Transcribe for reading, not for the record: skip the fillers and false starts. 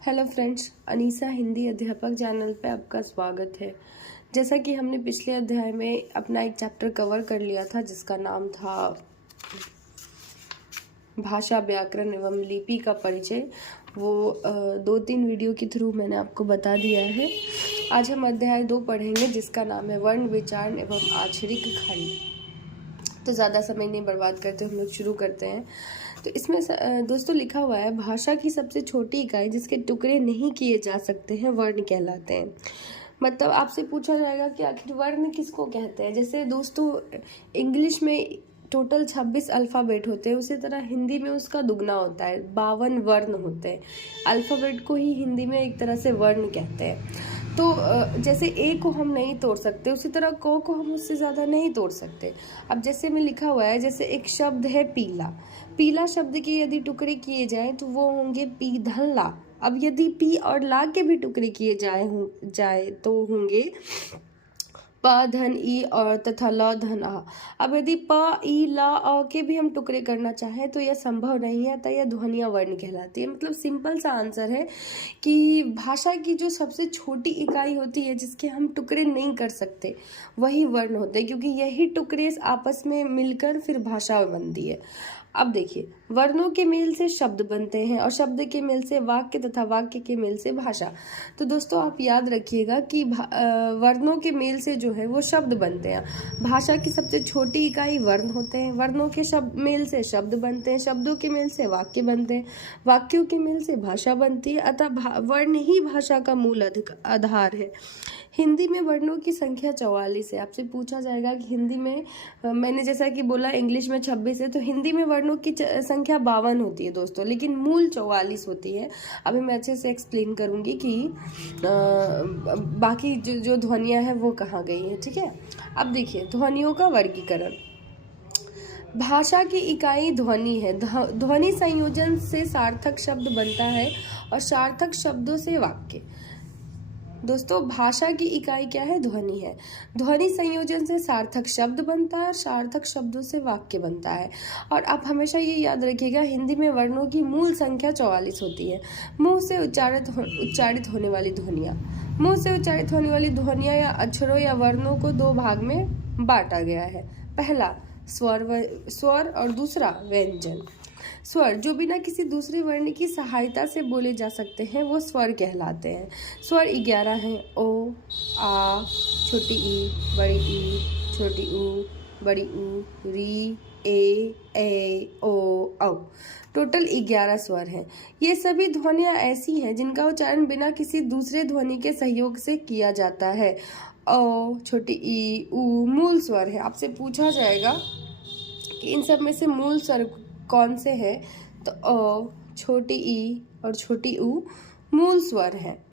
Hello friends, Anisa Hindi अध्यापक channel पे आपका स्वागत है। जैसा कि हमने पिछले अध्याय में अपना एक चैप्टर कवर कर लिया था जिसका नाम था भाषा, व्याकरण एवं लिपि का परिचय, वो 2-3 वीडियो के थ्रू मैंने आपको बता दिया है। आज हम अध्याय 2 पढ़ेंगे जिसका नाम है वर्ण विचारण एवं आक्षरिक खंड। तो ज़्यादा समय नहीं बर्बाद करते, हम लोग शुरू करते हैं। तो इसमें दोस्तों लिखा हुआ है, भाषा की सबसे छोटी इकाई जिसके टुकड़े नहीं किए जा सकते हैं वर्ण कहलाते हैं। मतलब आपसे पूछा जाएगा कि आखिर वर्ण किसको कहते हैं। जैसे दोस्तों इंग्लिश में टोटल 26 अल्फ़ाबेट होते हैं, उसी तरह हिंदी में उसका दुगना होता है, 52 वर्ण होते हैं। अल्फ़ाबेट को ही हिंदी में एक तरह से वर्ण कहते हैं। तो जैसे ए को हम नहीं तोड़ सकते, उसी तरह को हम उससे ज़्यादा नहीं तोड़ सकते। अब जैसे में लिखा हुआ है, जैसे एक शब्द है पीला, पीला शब्द के यदि टुकड़े किए जाएं तो वो होंगे पी धन ला। अब यदि पी और ला के भी टुकड़े किए जाए तो होंगे प धन ई और तथा ल धन आ। अब यदि प ई ला अ के भी हम टुकड़े करना चाहें तो यह संभव नहीं है, तो यह ध्वनिया वर्ण कहलाती है। मतलब सिंपल सा आंसर है कि भाषा की जो सबसे छोटी इकाई होती है जिसके हम टुकड़े नहीं कर सकते वही वर्ण होते हैं, क्योंकि यही टुकड़े आपस में मिलकर फिर भाषा बनती है। अब देखिए, वर्णों के मेल से शब्द बनते हैं और शब्द के मेल से वाक्य तथा वाक्य के मेल से भाषा। तो दोस्तों आप याद रखिएगा कि वर्णों के मेल से जो है वो शब्द बनते हैं। भाषा की सबसे छोटी इकाई वर्ण होते हैं, वर्णों के मेल से शब्द बनते हैं, शब्दों के मेल से वाक्य बनते हैं, वाक्यों के मेल से भाषा बनती है। अतः वर्ण ही भाषा का मूल आधार है। हिंदी में वर्णों की संख्या 44 है। आपसे पूछा जाएगा कि हिंदी में, मैंने जैसा कि बोला इंग्लिश में 26 है, तो हिंदी में वर्णों की संख्या 52 होती है दोस्तों, लेकिन मूल 44 होती है। अभी मैं अच्छे से एक्सप्लेन करूंगी कि बाकी जो ध्वनियाँ हैं वो कहाँ गई हैं, ठीक है। अब देखिए ध्वनियों का वर्गीकरण। भाषा की इकाई ध्वनि है। ध्वनि संयोजन से सार्थक शब्द बनता है और सार्थक शब्दों से वाक्य। दोस्तों भाषा की इकाई क्या है? ध्वनि है। ध्वनि संयोजन से सार्थक शब्द बनता है, सार्थक शब्दों से वाक्य बनता है। और आप हमेशा ये याद रखिएगा, हिंदी में वर्णों की मूल संख्या 44 होती है। मुंह से उच्चारित होने वाली ध्वनियाँ। मुंह से उच्चारित होने वाली ध्वनियाँ या अक्षरों या वर्णों को 2 भाग में बांटा गया है। पहला स्वर और दूसरा व्यंजन। स्वर जो बिना किसी दूसरे वर्ण की सहायता से बोले जा सकते हैं वो स्वर कहलाते हैं। स्वर 11 हैं। ओ, आ, छोटी ई, बड़ी ई, छोटी ऊ, बड़ी ऊ, री, ए, ओ, औ। टोटल 11 स्वर हैं। ये सभी ध्वनियाँ ऐसी हैं जिनका उच्चारण बिना किसी दूसरे ध्वनि के सहयोग से किया जाता है। ओ, छोटी ई, ऊ मूल स्वर है। आपसे पूछा जाएगा कि इन सब में से मूल स्वर कौन से हैं, तो अ, छोटी ई और छोटी ऊ मूल स्वर हैं।